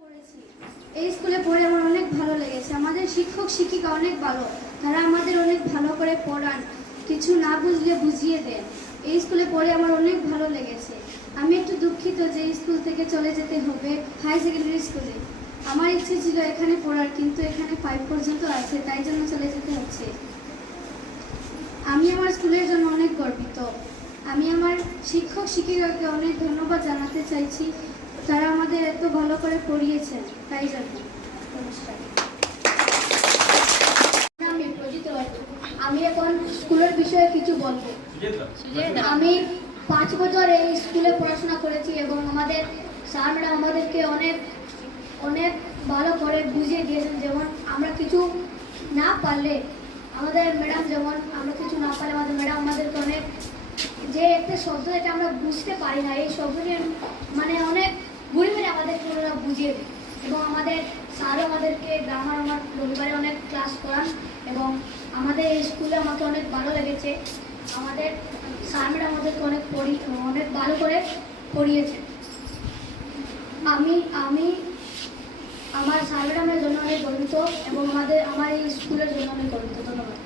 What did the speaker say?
পড়েছি। এই স্কুলে পড়ে আমার অনেক ভালো লেগেছে। আমাদের শিক্ষক শিক্ষিকা অনেক ভালো, তারা আমাদের অনেক ভালো করে পড়ান, কিছু না বুঝলে বুঝিয়ে দেন। এই স্কুলে পড়ে আমার অনেক ভালো লেগেছে। আমি একটু দুঃখিত যে এই স্কুল থেকে চলে যেতে হবে হাই সেকেন্ডারি স্কুলে। আমার ইচ্ছে ছিল এখানে পড়ার, কিন্তু এখানে 5 পর্যন্ত আছে, তাই জন্য চলে যেতে হচ্ছে। আমি আমার স্কুলের জন্য অনেক গর্বিত। আমি আমার শিক্ষক শিক্ষিকাকে অনেক ধন্যবাদ জানাতে চাইছি, তারা আমাদের এত ভালো করে পড়িয়েছেন, তাই জন্য নমস্কার। আমি এখন স্কুলের বিষয়ে কিছু বলবো। আমি 5 বছর এই স্কুলে পড়াশোনা করেছি এবং আমাদের স্যার ম্যাডাম আমাদেরকে অনেক অনেক ভালো করে বুঝিয়ে দিয়েছেন। যেমন আমরা কিছু না পারলে আমাদের ম্যাডাম আমাদের ম্যাডাম আমাদেরকে অনেক, যে একটা শব্দ এটা আমরা বুঝতে পারি না, এই শব্দ নিয়ে মানে অনেক ঘুরে ফিরে আমাদেরকে ওরা বুঝিয়ে দেয়। এবং আমাদের স্যারও আমাদেরকে গ্রামার আমার রবিবারে অনেক ক্লাস করান এবং আমাদের এই স্কুলে আমাকে অনেক ভালো লেগেছে। আমাদের স্যার ম্যাডাম আমাদেরকে অনেক ভালো করে পড়িয়েছে। আমি আমার স্যার ম্যাডামের জন্য অনেক গর্বিত এবং আমার এই স্কুলের জন্য অনেক গর্বিত। ধন্যবাদ।